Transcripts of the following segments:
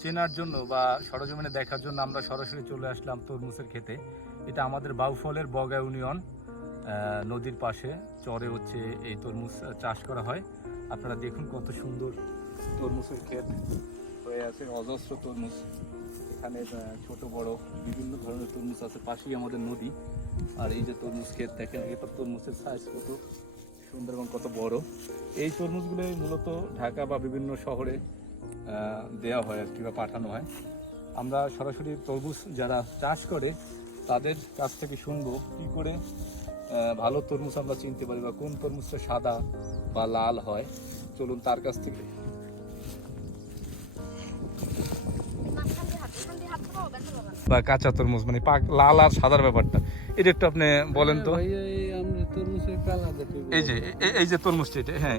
চেনার জন্য বা সরজমিনে দেখার জন্য আমরা সরাসরি চলে আসলাম তরমুজের ক্ষেতে। এটা আমাদের বাউফলের বগা ইউনিয়ন, নদীর পাশে চরে হচ্ছে এই তরমুজ চাষ করা হয়। আপনারা দেখুন কত সুন্দর তরমুজের ক্ষেত হয়ে আছে, অজস্র তরমুজ। এখানে ছোট বড় বিভিন্ন ধরনের তরমুজ আছে, পাশেই আমাদের নদী। আর এই যে তরমুজ ক্ষেত দেখেন, এটা তরমুজের সাইজ কত সুন্দর এবং কত বড়। এই তরমুজগুলো মূলত ঢাকা বা বিভিন্ন শহরে দেওয়া হয় আর কি, বা পাঠানো হয়। আমরা সরাসরি তরমুজ যারা চাষ করে তাদের কাছ থেকে শুনবো কি করে ভালো তরমুজ আমরা চিনতে পারি, বা কোন তরমুজটা সাদা বা লাল হয়। চলুন তার কাছ থেকে। বা কাঁচা তরমুজ মানে লাল আর সাদার ব্যাপারটা এটা একটু আপনি বলেন তো। এই যে এই যে তরমুজটা, এটা হ্যাঁ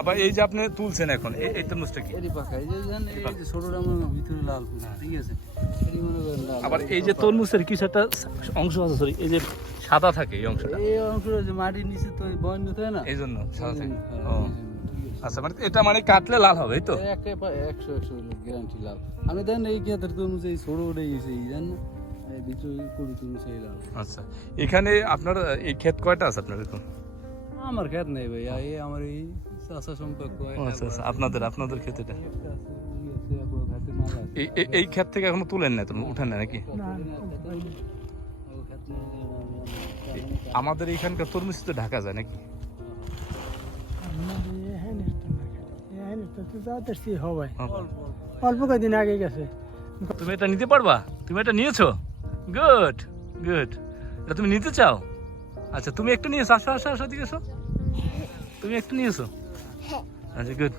আবার এই যে আপনি তুলছেন এখন এই তরমুজটা কি ভিতরে লাল, ঠিক আছে। আবার এই যে তরমুজের কিছু একটা অংশ আছে, সরি, এই যে সাদা থাকে এই অংশটা, এই অংশটা যে মাটির নিচে তো বন্ধ হয় না, এই জন্য সাদা থাকে। ও আচ্ছা, মানে এটা মানে কাটলে লাল হবে, এই তো 100 গ্যারান্টি লাল। আপনি দেন এই ক্ষেত্রে তরমুজ এই ছোট উঠে গেছে, জানেন না, এই ভিতরে কুড়ি তরমুজ এই লাল। আচ্ছা, এখানে আপনার এই ক্ষেত কয়টা আছে আপনার এখন? আমার ক্ষেত নেই ভাই, এই আমার এই চাষা সম্পর্ক। আচ্ছা আচ্ছা, আপনাদের ক্ষেত এটা। এই ক্ষেত থেকে এখনো তুলেন না, তুমি উঠেন না নাকি? আমাদের এইখানকার তরমুজ তো ঢাকা যায় নাকি? অল্প কয়েকদিন আগে গেছে। তুমি এটা নিতে পারবা? তুমি এটা নিয়েছো? Good good. এটা তুমি নিতে চাও? আচ্ছা, তুমি একটু নিয়েছো, আসো আসো আসো, দিকে এসো। তুমি একটু নিয়েছো? আচ্ছা, গুড।